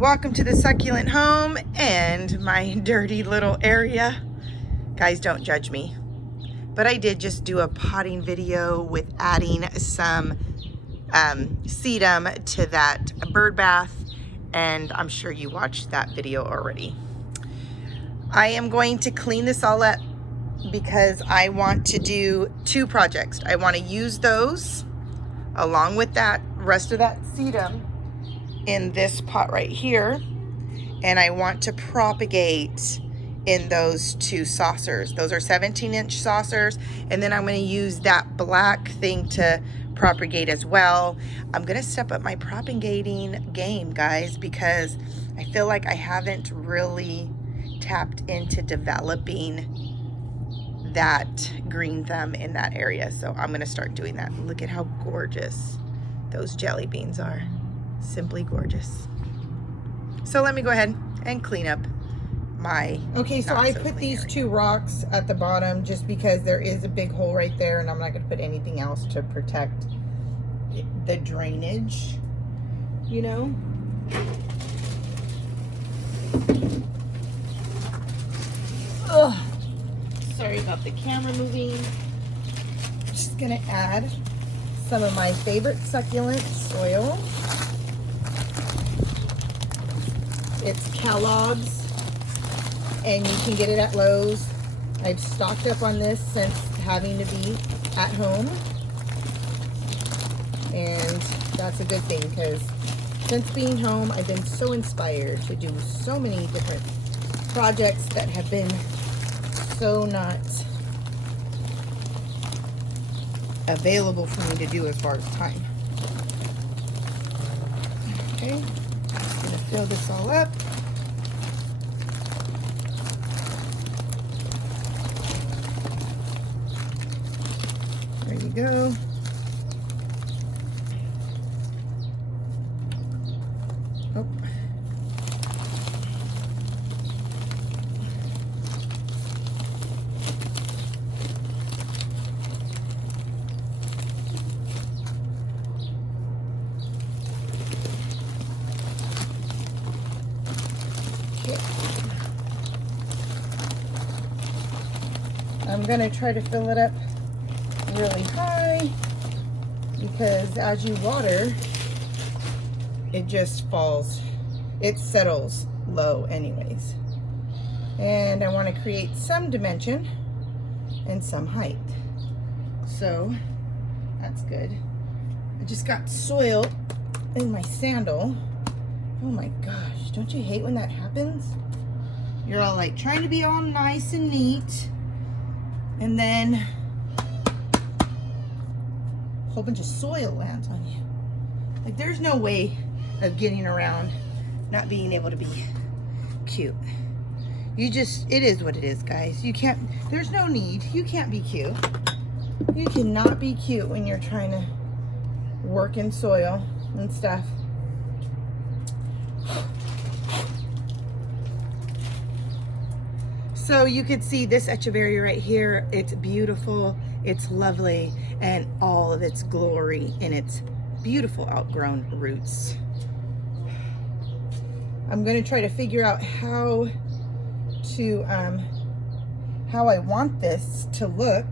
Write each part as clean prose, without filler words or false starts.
Welcome to the succulent home and my dirty little area. Guys, don't judge me, but I did just do a potting video with adding some sedum to that bird bath, and I'm sure you watched that video already. I am going to clean this all up because I want to do two projects. I want to use those along with that rest of that sedum in this pot right here, and I want to propagate in those two saucers. Those are 17-inch saucers, and then I'm going to use that black thing to propagate as well. I'm going to step up my propagating game, guys, because I feel like I haven't really tapped into developing that green thumb in that area. So I'm going to start doing that. Look at how gorgeous those jelly beans are. Simply gorgeous. So let me go ahead and clean up my so I put these two rocks at the bottom just because there is a big hole right there, and I'm not going to put anything else to protect the drainage, you know. Ugh. Sorry about the camera moving. Just going to add some of my favorite succulent soil. It's Kellogg's, and you can get it at Lowe's. I've stocked up on this since having to be at home, and that's a good thing because since being home, I've been so inspired to do so many different projects that have been so not available for me to do as far as time. Okay. Fill this all up. There you go. Oh. I'm going to try to fill it up really high because as you water, it just falls. It settles low anyways. And I want to create some dimension and some height. So that's good. I just got soil in my sandal. Oh my gosh, don't you hate when that happens? You're all like trying to be all nice and neat, and then a whole bunch of soil lands on you. Like, there's no way of getting around not being able to be cute. You just, it is what it is, guys. You can't, there's no need. You can't be cute. You cannot be cute when you're trying to work in soil and stuff. So you could see this echeveria right here. It's beautiful, it's lovely, and all of its glory in its beautiful outgrown roots. I'm going to try to figure out how I want this to look.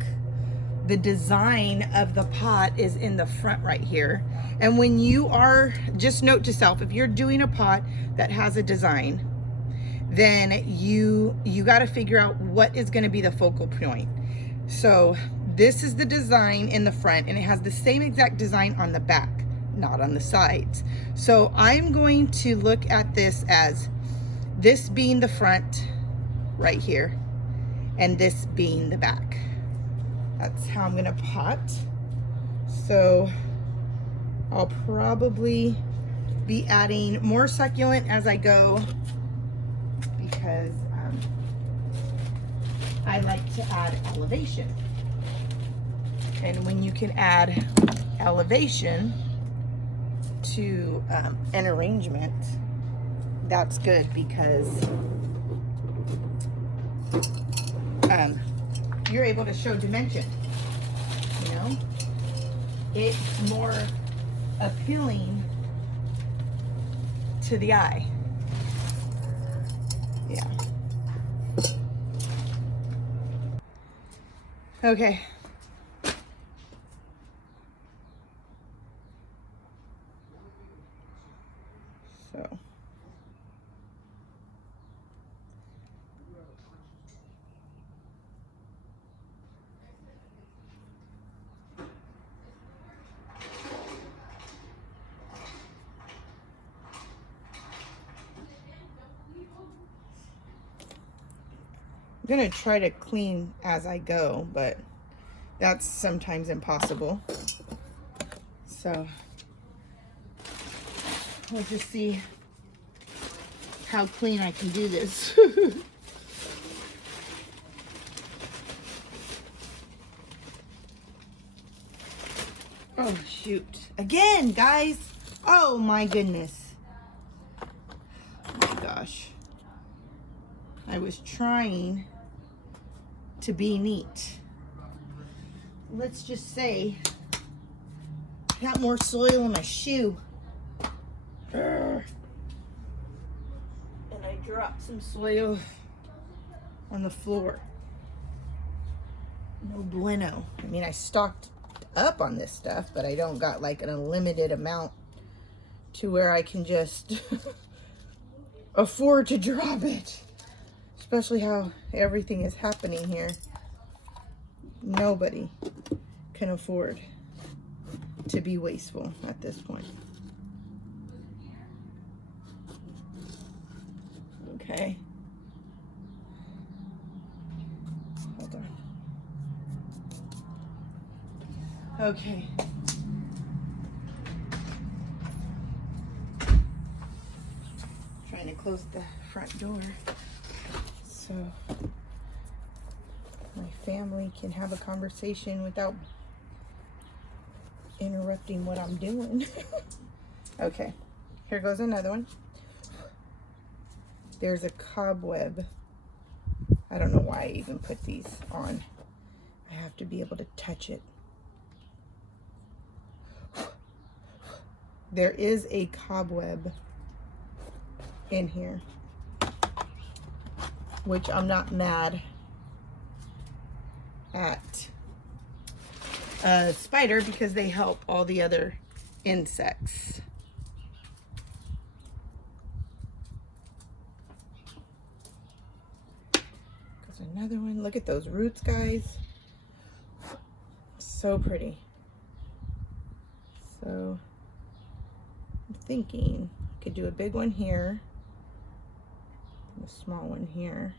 The design of the pot is in the front right here. And when you are, just note to self, if you're doing a pot that has a design, then you got to figure out what is going to be the focal point. So this is the design in the front, and it has the same exact design on the back, not on the sides. So I'm going to look at this as this being the front right here and this being the back. That's how I'm going to pot. So I'll probably be adding more succulent as I go, because I like to add elevation. And when you can add elevation to an arrangement, that's good, because you're able to show dimension, you know? It's more appealing to the eye. Yeah. Okay. So. I'm gonna try to clean as I go, but that's sometimes impossible. So we'll just see how clean I can do this. Oh shoot. Again, guys. Oh my goodness. Oh my gosh. I was trying to be neat. Let's just say I got more soil in my shoe. Urgh. And I dropped some soil on the floor. No bueno. I mean, I stocked up on this stuff, but I don't got like an unlimited amount to where I can just afford to drop it. Especially how everything is happening here. Nobody can afford to be wasteful at this point. Okay. Hold on. Okay. Trying to close the front door so my family can have a conversation without interrupting what I'm doing. Okay, here goes another one. There's a cobweb. I don't know why I even put these on. I have to be able to touch it. There is a cobweb in here, which I'm not mad at a spider because they help all the other insects. There's another one. Look at those roots, guys. So pretty. So I'm thinking I could do a big one here, and a small one here.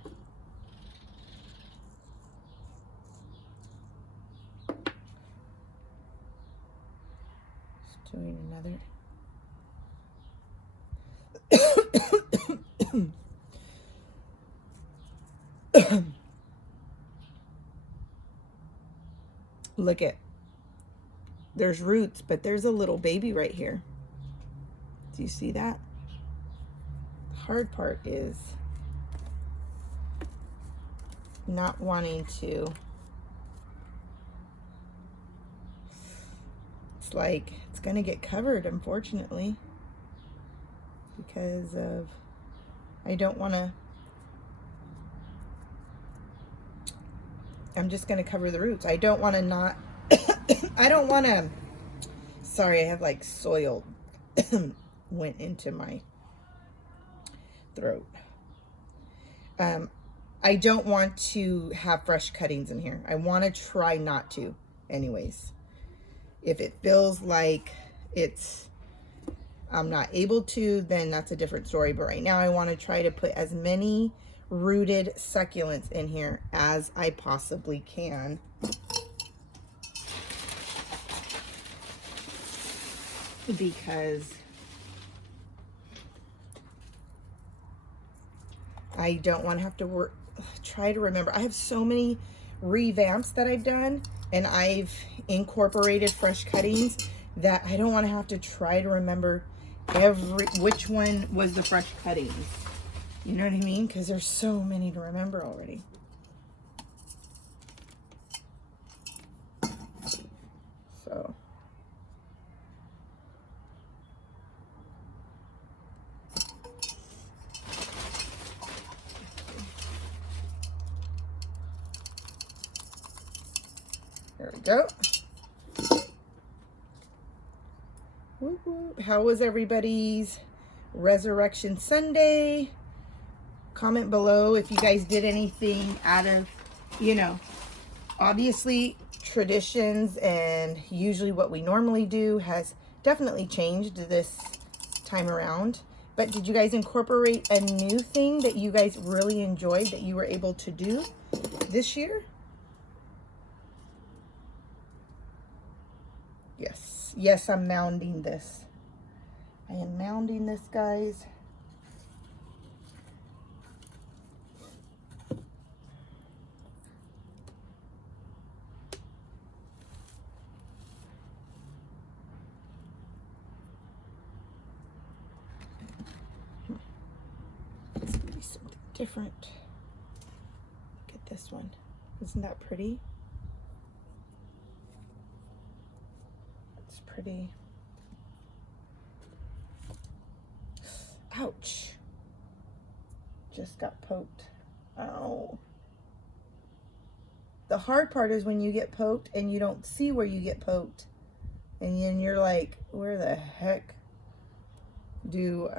Just doing another. Look at, there's roots, but there's a little baby right here. Do you see that? The hard part is not wanting to. It's like, it's gonna get covered, unfortunately, because of, I don't wanna, I'm just gonna cover the roots. I don't wanna not, I don't wanna, sorry, I have like soil went into my throat. I don't want to have fresh cuttings in here. I want to try not to anyways. If it feels like I'm not able to, then that's a different story. But right now I want to try to put as many rooted succulents in here as I possibly can. Because I don't want to have to try to remember. I have so many revamps that I've done, and I've incorporated fresh cuttings that I don't want to have to try to remember which one was the fresh cuttings. You know what I mean? Because there's so many to remember already. So. go. Whoop, whoop. How was everybody's Resurrection Sunday? Comment below if you guys did anything out of, you know, obviously traditions and usually what we normally do has definitely changed this time around. But did you guys incorporate a new thing that you guys really enjoyed that you were able to do this year? Yes. Yes, I'm mounding this. I am mounding this, guys. Let's do something different. Look at this one. Isn't that pretty? It's pretty. Ouch. Just got poked. Ow. The hard part is when you get poked and you don't see where you get poked. And then you're like, where the heck do,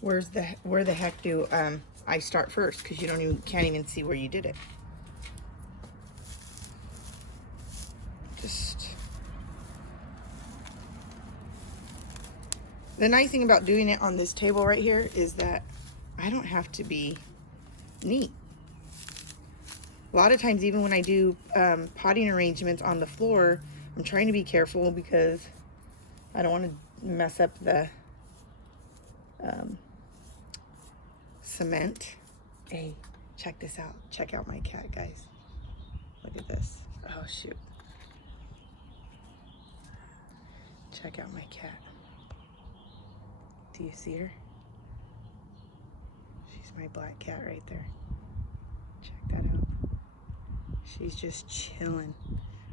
where the heck do I start first? Because you can't even see where you did it. The nice thing about doing it on this table right here is that I don't have to be neat. A lot of times, even when I do potting arrangements on the floor, I'm trying to be careful because I don't want to mess up the cement. Hey, check this out. Check out my cat, guys. Look at this. Oh, shoot. Check out my cat. Do you see her? She's my black cat right there. Check that out. She's just chilling.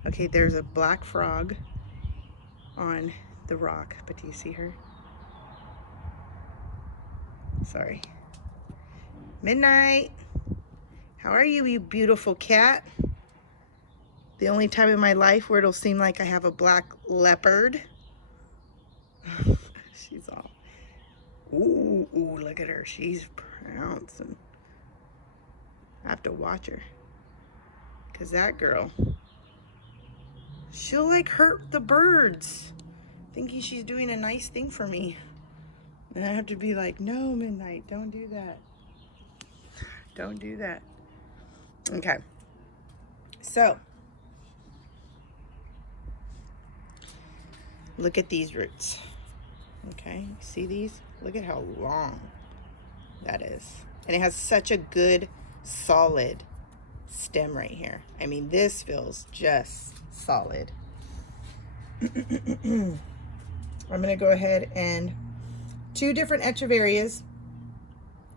Okay, there's a black frog on the rock, but do you see her? Sorry. Midnight. How are you, you beautiful cat? The only time in my life where it'll seem like I have a black leopard. She's all, ooh, ooh, look at her. She's pouncing. I have to watch her. Because that girl, she'll like hurt the birds, thinking she's doing a nice thing for me. And I have to be like, no, Midnight, don't do that. Don't do that. Okay. So, look at these roots. Okay, see these? Look at how long that is. And it has such a good, solid stem right here. I mean, this feels just solid. I'm gonna go ahead and 2 different echeverias,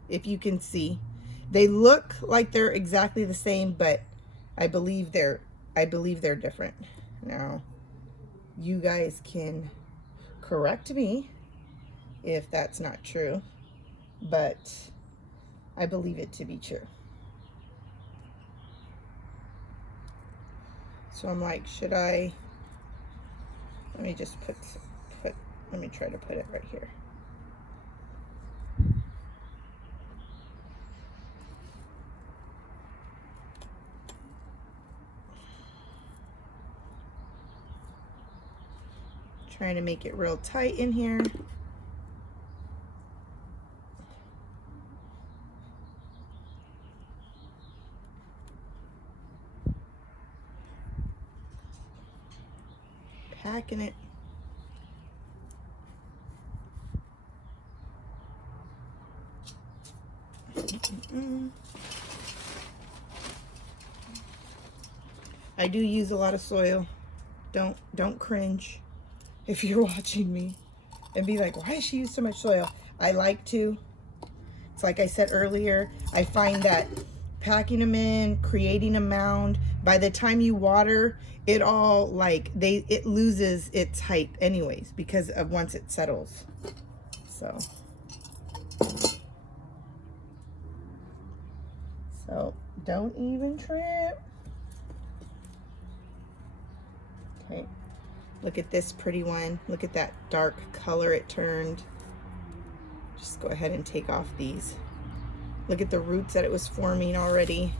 if you can see. They look like they're exactly the same, but I believe they're different. Now, you guys can correct me if that's not true, but I believe it to be true. So I'm like, should I, let me just let me try to put it right here. Trying to make it real tight in here. Packing it. I do use a lot of soil. Don't cringe if you're watching me and be like, why does she use so much soil? I like to. It's like I said earlier, I find that packing them in, creating a mound, by the time you water, it all it loses its height anyways because of once it settles. So don't even trip. Okay, look at this pretty one. Look at that dark color it turned. Just go ahead and take off these. Look at the roots that it was forming already.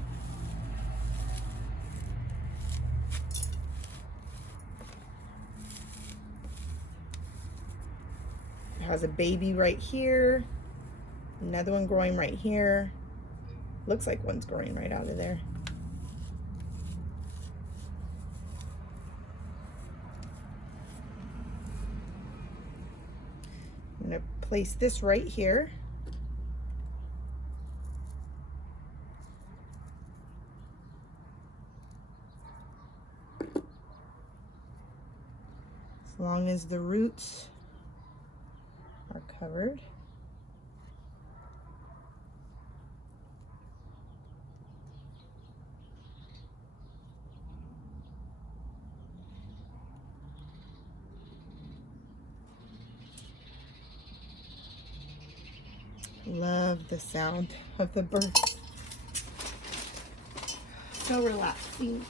It has a baby right here. Another one growing right here. Looks like one's growing right out of there. I'm going to place this right here. As long as the roots are covered. Love the sound of the birds. So relaxing.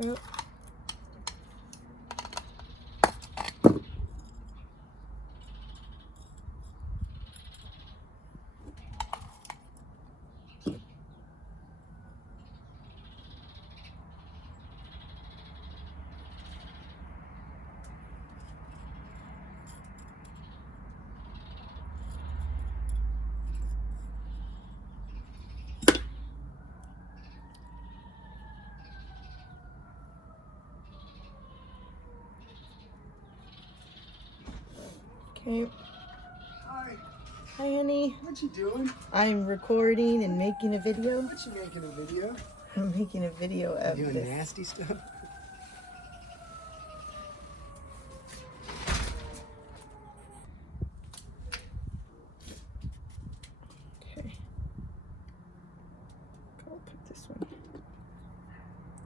Go. Okay. Hi. Hi, honey. What you doing? I'm recording and making a video. What you making a video? I'm making a video of Doing this. nasty stuff? Okay. I'll put this one.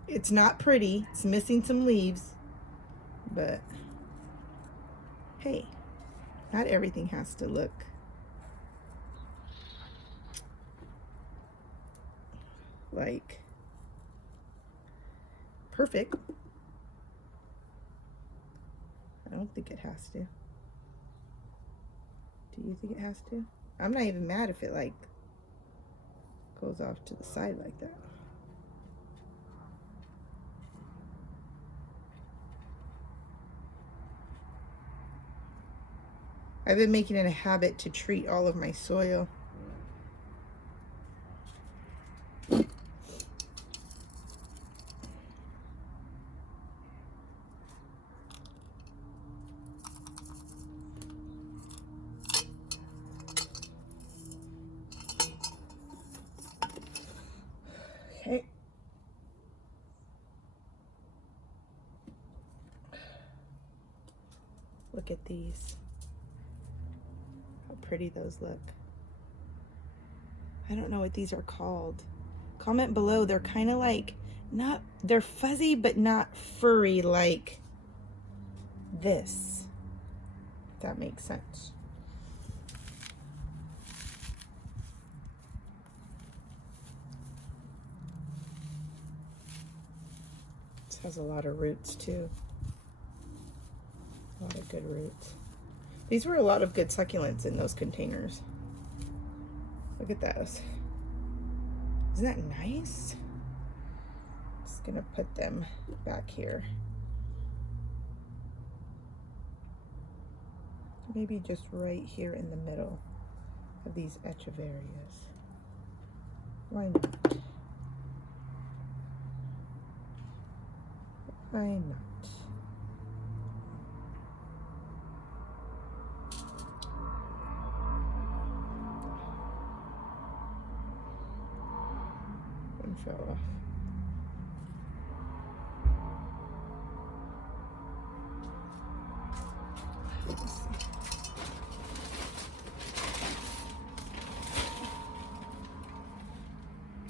It's not pretty. It's missing some leaves. But hey, not everything has to look like perfect. I don't think it has to. Do you think it has to? I'm not even mad if it like goes off to the side like that. I've been making it a habit to treat all of my soil. Okay. Look at these. How pretty those look. I don't know what these are called. Comment below. They're kind of like, they're fuzzy but not furry like this. If that makes sense. This has a lot of roots too. A lot of good roots. These were a lot of good succulents in those containers. Look at those. Isn't that nice? Just gonna put them back here. Maybe just right here in the middle of these echeverias. Why not? Why not? One fell off.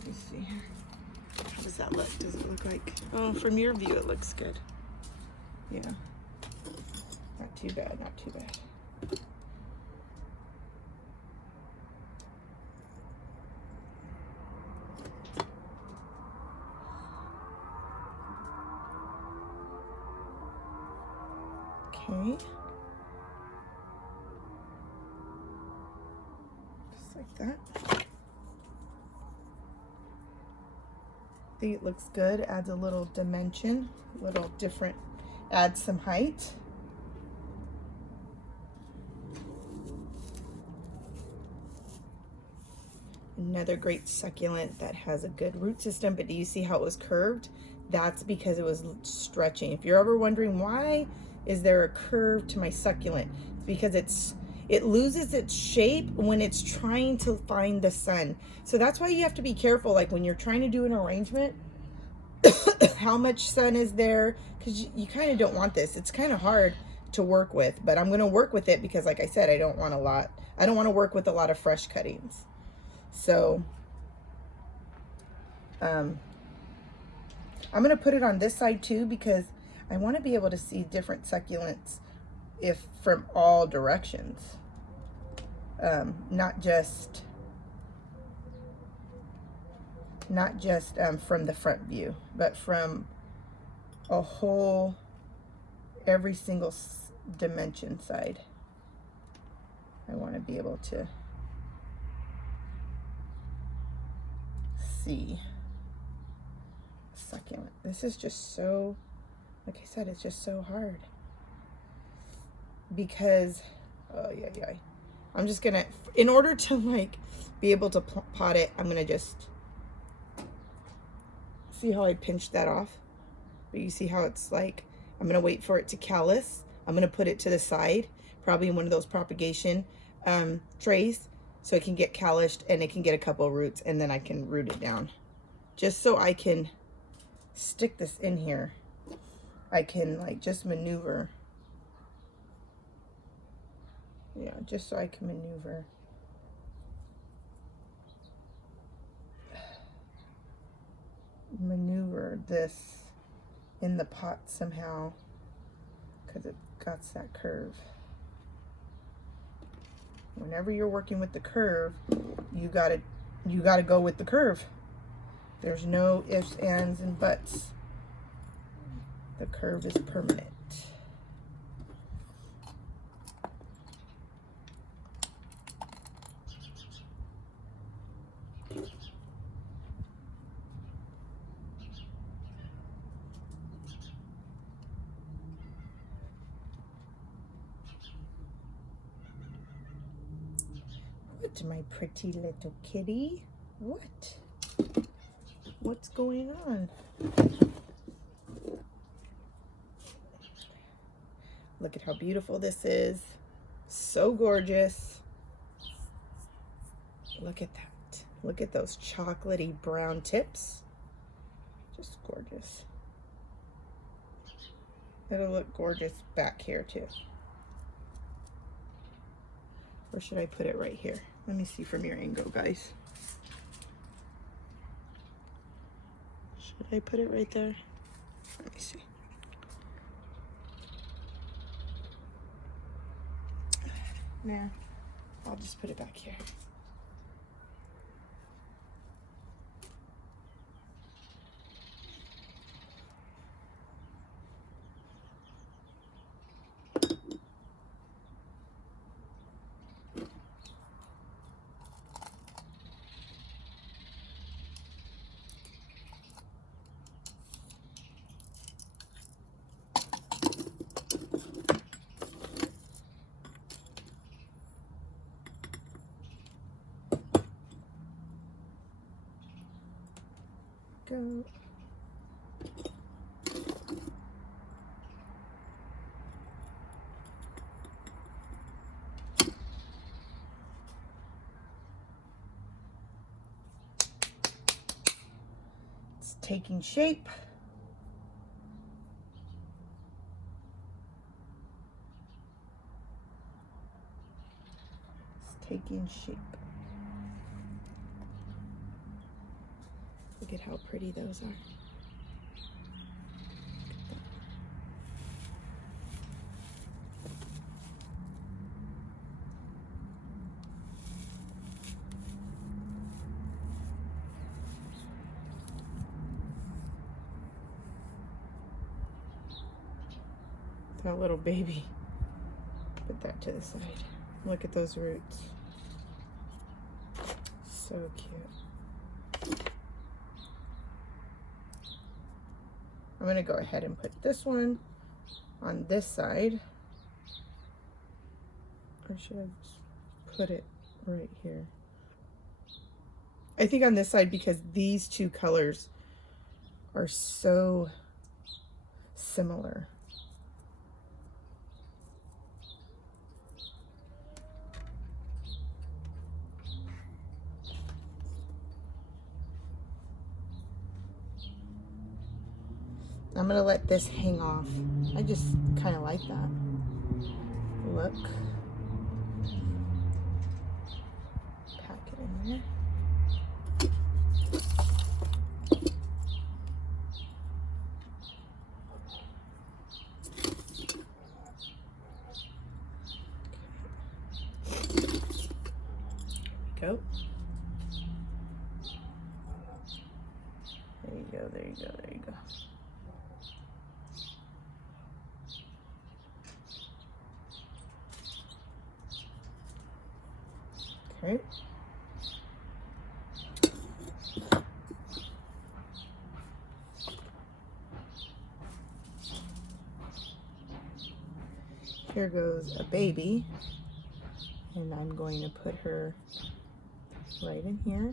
Let's see here. How does that look? Does it look like, oh, from your view it looks good. Yeah. too bad, not too bad. Okay. Just like that. I think it looks good. Adds a little dimension, a little different, adds some height. Another great succulent that has a good root system, but do you see how it was curved? That's because it was stretching. If you're ever wondering why is there a curve to my succulent, it's because it loses its shape when it's trying to find the sun. So that's why you have to be careful, like when you're trying to do an arrangement, how much sun is there, because you kind of don't want this. It's kind of hard to work with, but I'm going to work with it because, like I said, I don't want to work with a lot of fresh cuttings. So I'm going to put it on this side too, because I want to be able to see different succulents from all directions, not just from the front view, but from a whole, every single dimension side. I want to be able to see succulent. This is just so, like I said, it's just so hard because I'm just gonna, in order to like be able to pot it, I'm gonna just see how I pinched that off. But you see how it's like, I'm gonna wait for it to callus. I'm gonna put it to the side, probably in one of those propagation trays, so it can get calloused and it can get a couple of roots, and then I can root it down. Just so I can stick this in here, I can like just maneuver. Yeah, just so I can maneuver this in the pot somehow, because it got that curve. Whenever you're working with the curve, you gotta go with the curve. There's no ifs, ands, and buts. The curve is permanent. What, my pretty little kitty? What? What's going on? Look at how beautiful this is. So gorgeous. Look at that. Look at those chocolatey brown tips. Just gorgeous. It'll look gorgeous back here too. Or should I put it right here? Let me see from your angle, guys. Should I put it right there? Let me see. Nah, I'll just put it back here. Go. It's taking shape. It's taking shape. Look at how pretty those are. That little baby. Put that to the side. Look at those roots. So cute. I'm going to go ahead and put this one on this side. Or should I just put it right here? I think on this side, because these two colors are so similar. I'm gonna let this hang off. I just kind of like that look. Pack it in there. Go. There you go, there you go, there you go. Okay. Here goes a baby, and I'm going to put her right in here,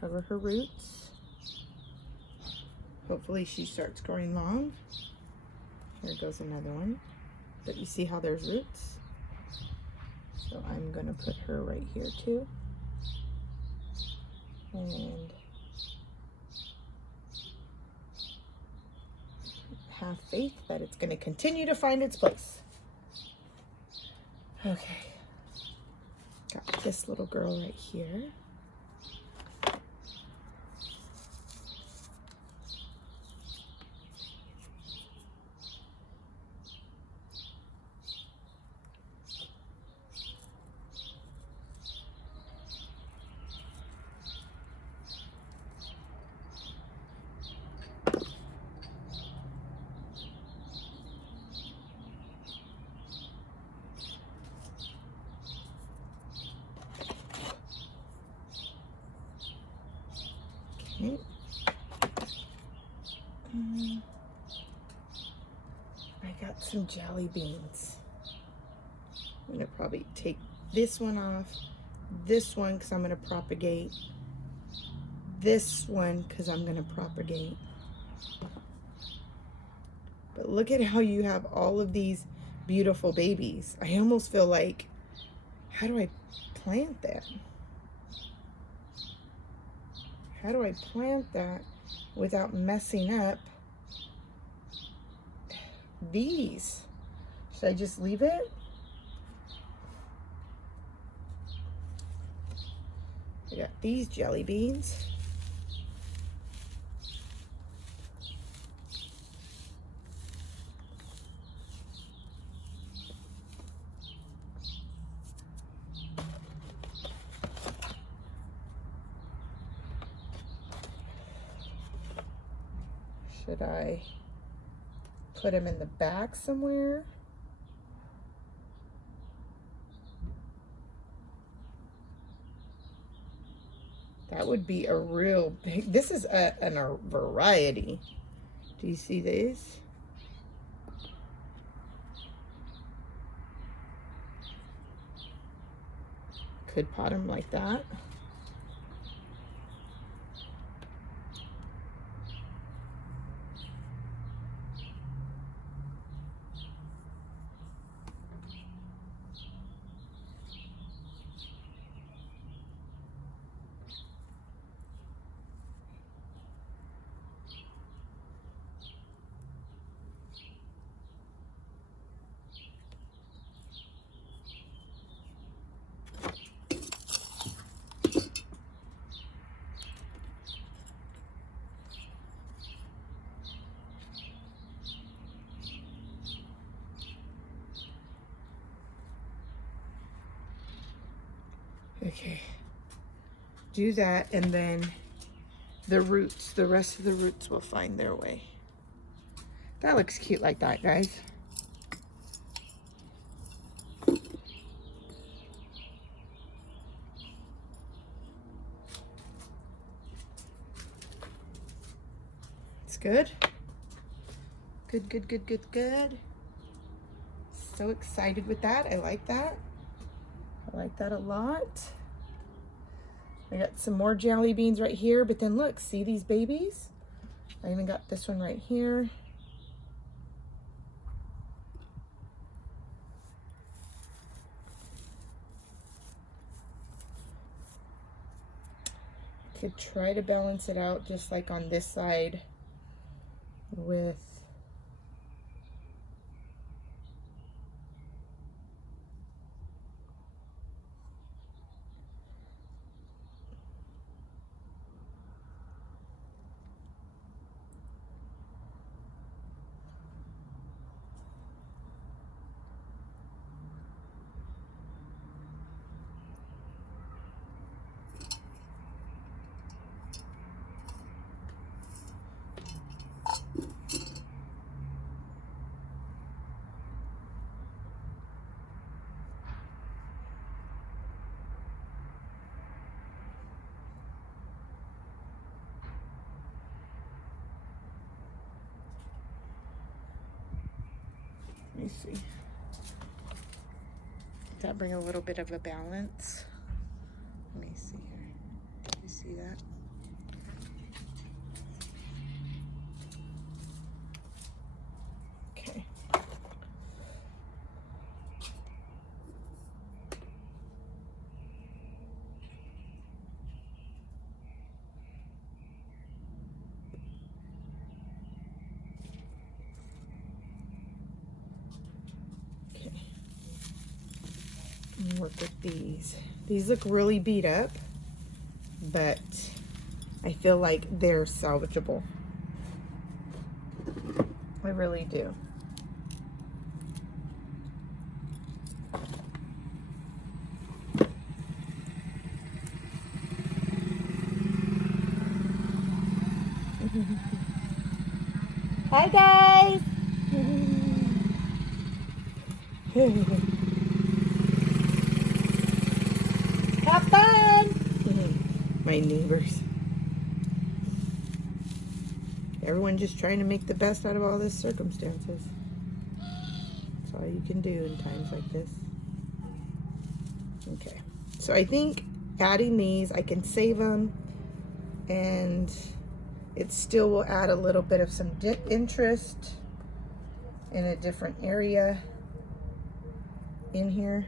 cover her roots. Hopefully she starts growing long. Here goes another one, but you see how there's roots? So I'm going to put her right here too. And have faith that it's going to continue to find its place. Okay. Got this little girl right here. Okay. I got some jelly beans. I'm gonna probably take this one off, this one because I'm gonna propagate, this one because I'm gonna propagate. But look at how you have all of these beautiful babies. I almost feel like, how do I plant that? How do I plant that without messing up these? Should I just leave it? I got these jelly beans. Should I put them in the back somewhere? That would be a real big, this is a variety. Do you see these? Could pot them like that. Okay, do that, and then the roots, the rest of the roots will find their way. That looks cute like that, guys. Good. Good, good, good, good, good. So excited with that. I like that. I like that a lot. I got some more jelly beans right here, but then look, see these babies? I even got this one right here. Could try to balance it out just like on this side with let me see. Does that bring a little bit of a balance? Let me see here. You see that? Okay. Okay. And work with these. These look really beat up, but I feel like they're salvageable. I really do. Hi guys! Have fun! My neighbors. Everyone just trying to make the best out of all these circumstances. That's all you can do in times like this. Okay, so I think adding these, I can save them, and it still will add a little bit of some interest in a different area in here.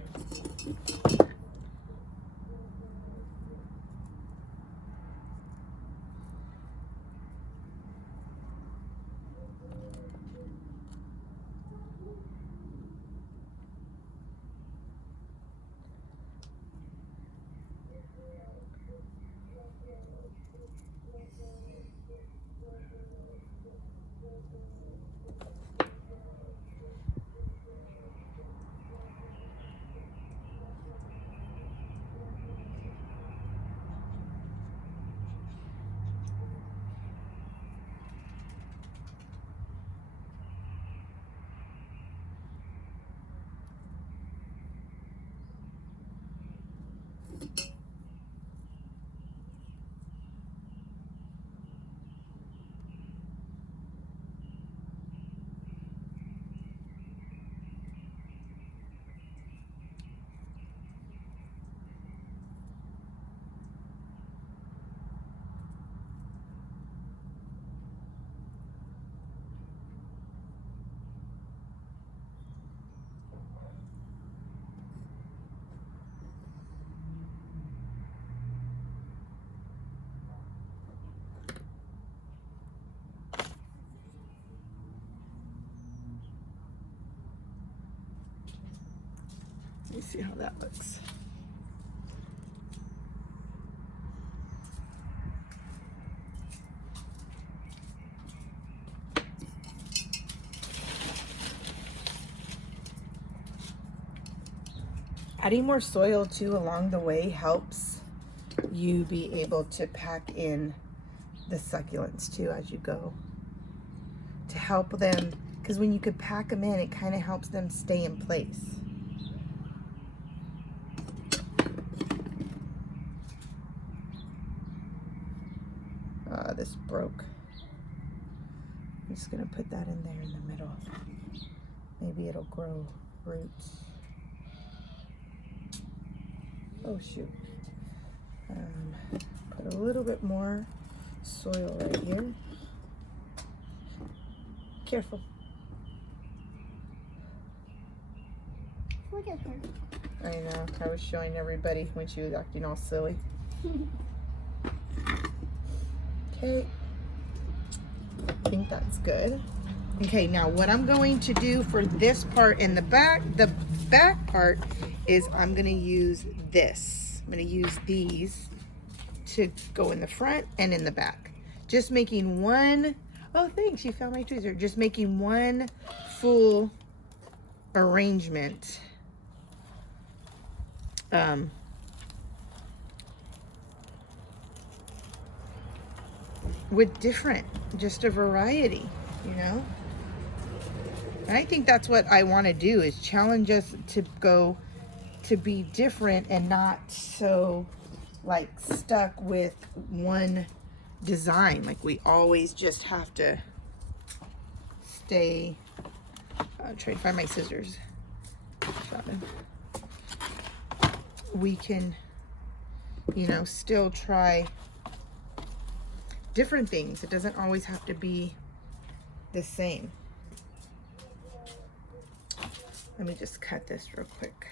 Let me see how that looks. Adding more soil too along the way helps you be able to pack in the succulents too as you go, to help them, because when you could pack them in, it kind of helps them stay in place. This broke. just gonna put that in there in the middle. Maybe it'll grow roots. Oh shoot. Put a little bit more soil right here. Careful. Look at her. I know, I was showing everybody when she was acting all silly. Okay, I think that's good. Okay, now what I'm going to do for this part in the back part is I'm gonna use this. I'm gonna use these to go in the front and in the back. Just making one, oh thanks, you found my tweezer. Just making one full arrangement. With different, just a variety, you know? And I think that's what I want to do, is challenge us to go to be different and not so like stuck with one design. Like we always just have to stay, I'll try to find my scissors. We can, you know, still try different things. It doesn't always have to be the same. Let me just cut this real quick.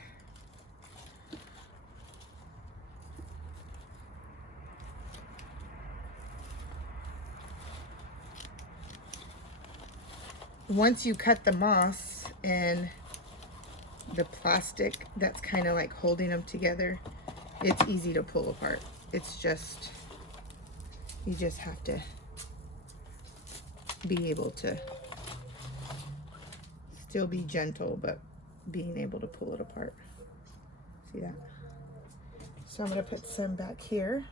Once you cut the moss and the plastic that's kind of like holding them together, it's easy to pull apart. It's just, you just have to be able to still be gentle, but being able to pull it apart. See that? So I'm going to put some back here.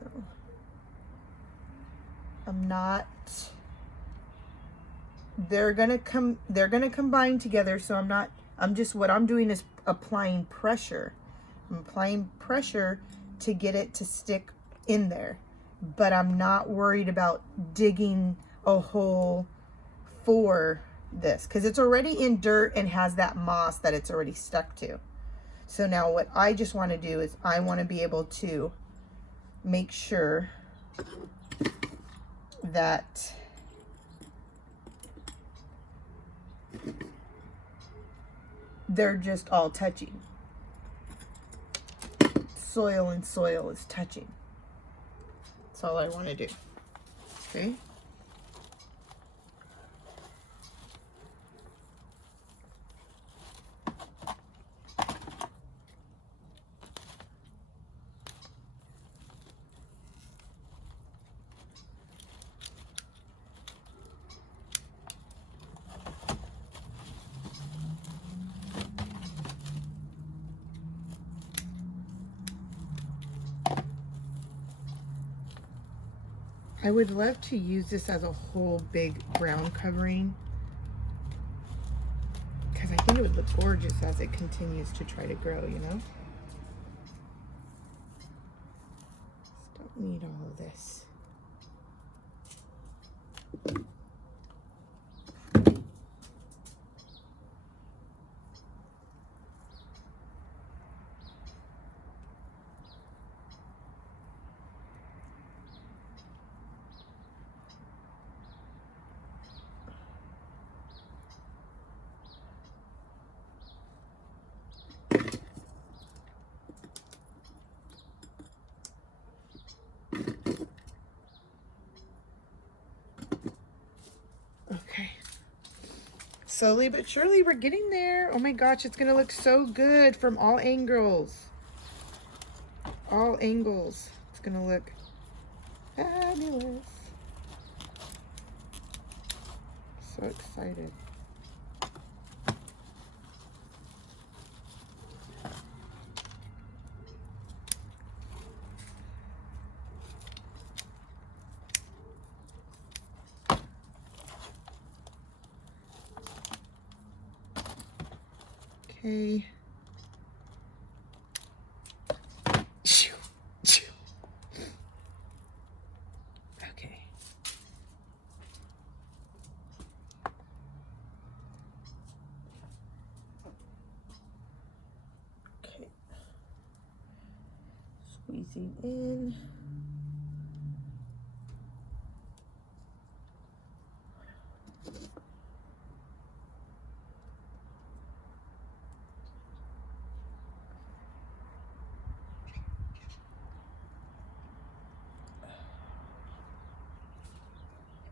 So I'm not, they're going to combine together. So what I'm doing is applying pressure. I'm applying pressure to get it to stick in there, but I'm not worried about digging a hole for this because it's already in dirt and has that moss that it's already stuck to. So now what I just want to do is I want to be able to make sure that they're just all touching. Soil and soil is touching. That's all I want to do. Okay. I would love to use this as a whole big ground covering because I think it would look gorgeous as it continues to try to grow, you know? Just don't need all of this. Okay. Slowly but surely we're getting there. Oh my gosh, it's gonna look so good from all angles. All angles. It's gonna look fabulous. So excited. Okay. Okay. Squeezing in.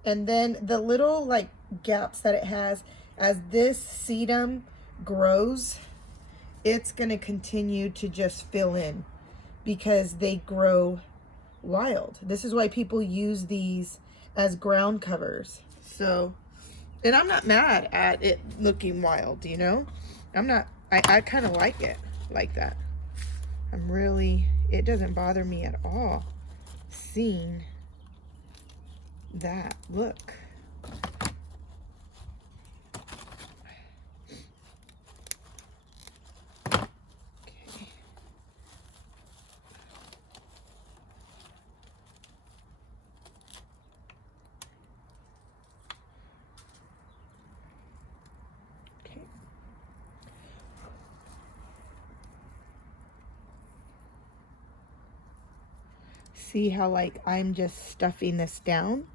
And then the little like gaps that it has, as this sedum grows, it's gonna continue to just fill in because they grow wild. This is why people use these as ground covers. So, and I'm not mad at it looking wild, you know? I kind of like it like that. It doesn't bother me at all seeing that. Look. See how like I'm just stuffing this down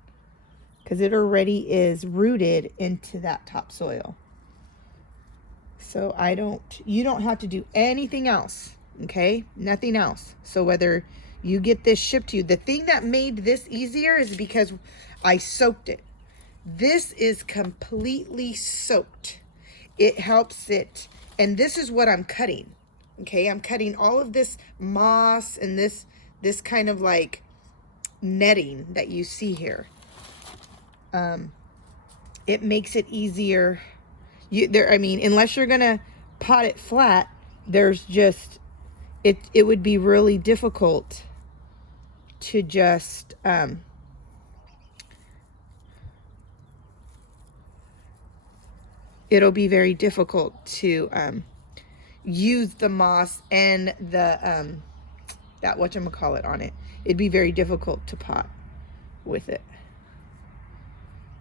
because it already is rooted into that topsoil. So you don't have to do anything else, okay? Nothing else. So whether you get this shipped to you, the thing that made this easier is because I soaked it. This is completely soaked. It helps it, and this is what I'm cutting, okay? I'm cutting all of this moss and this kind of like netting that you see here. It makes it easier. I mean, unless you're gonna pot it flat, there's just, it would be really difficult to just, it'll be very difficult to use the moss and the, that whatchamacallit on it. It'd be very difficult to pot with it.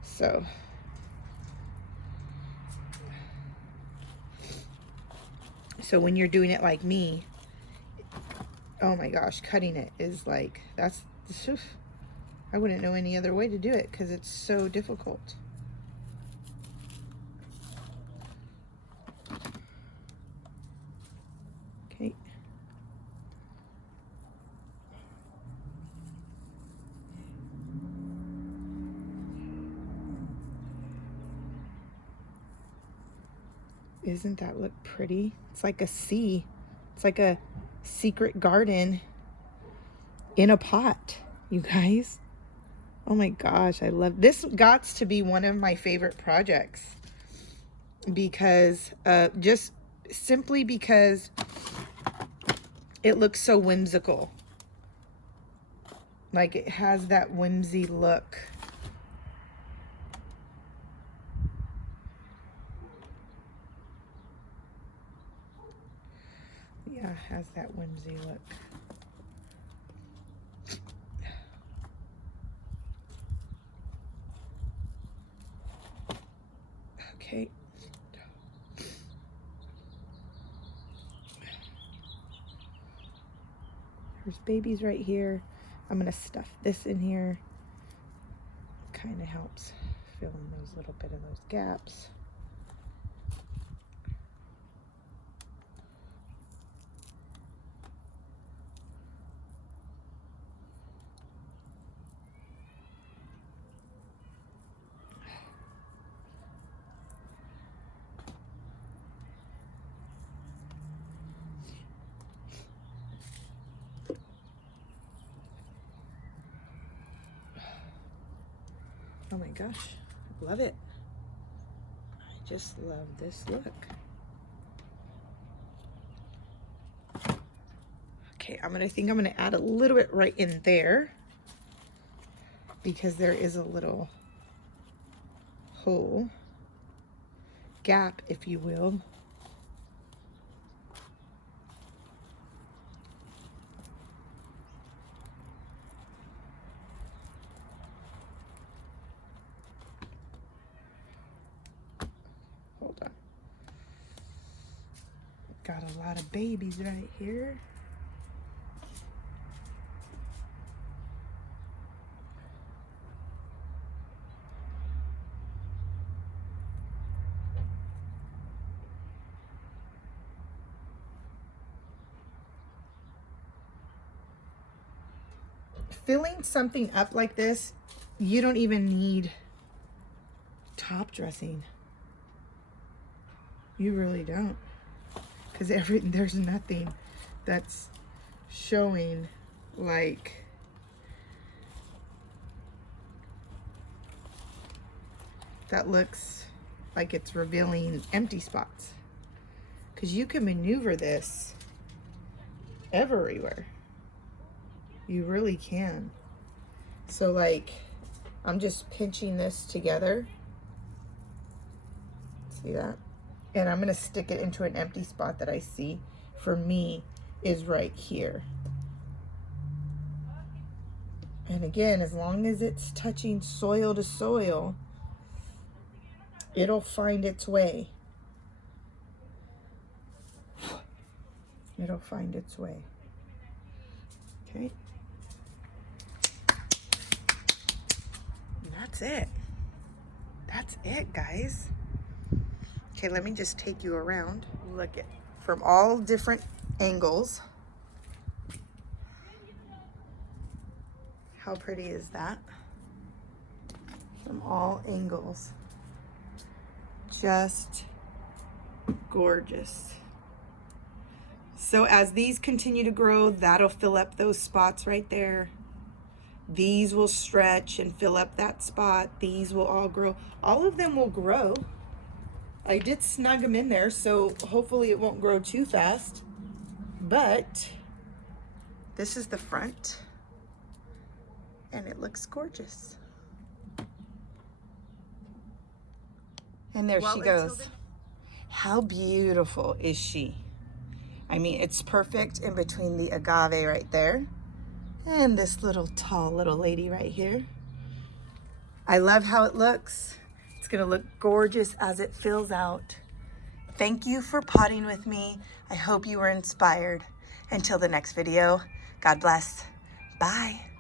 So when you're doing it like me, oh my gosh, cutting it is like, I wouldn't know any other way to do it because it's so difficult. Okay. Isn't that look pretty? It's like a sea. It's like a secret garden in a pot, you guys. Oh my gosh, I love this. Got to be one of my favorite projects because just simply because it looks so whimsical. Like it has that whimsy look. Yeah, it has that whimsy look. Okay. There's babies right here. I'm gonna stuff this in here. Kind of helps fill in those little bit of those gaps. Oh my gosh, love it. I just love this look. Okay, I'm gonna add a little bit right in there because there is a little hole, gap, if you will. Hold on. Got a lot of babies right here. filling something up like this, you don't even need top dressing. You really don't. Because there's nothing that's showing like that looks like it's revealing empty spots. Because you can maneuver this everywhere. You really can. So like, I'm just pinching this together. See that? And I'm gonna stick it into an empty spot that I see for me is right here. And again, as long as it's touching soil to soil, it'll find its way. It'll find its way. Okay. And that's it. That's it, guys. Okay, let me just take you around. Look at from all different angles. How pretty is that? From all angles. Just gorgeous. So as these continue to grow, that'll fill up those spots right there. These will stretch and fill up that spot. These will all grow. All of them will grow. I did snug them in there, so hopefully it won't grow too fast. But this is the front, and it looks gorgeous. And there she goes. How beautiful is she? I mean, it's perfect in between the agave right there and this little tall little lady right here. I love how it looks. It's gonna look gorgeous as it fills out. Thank you for potting with me. I hope you were inspired. Until the next video, God bless. Bye.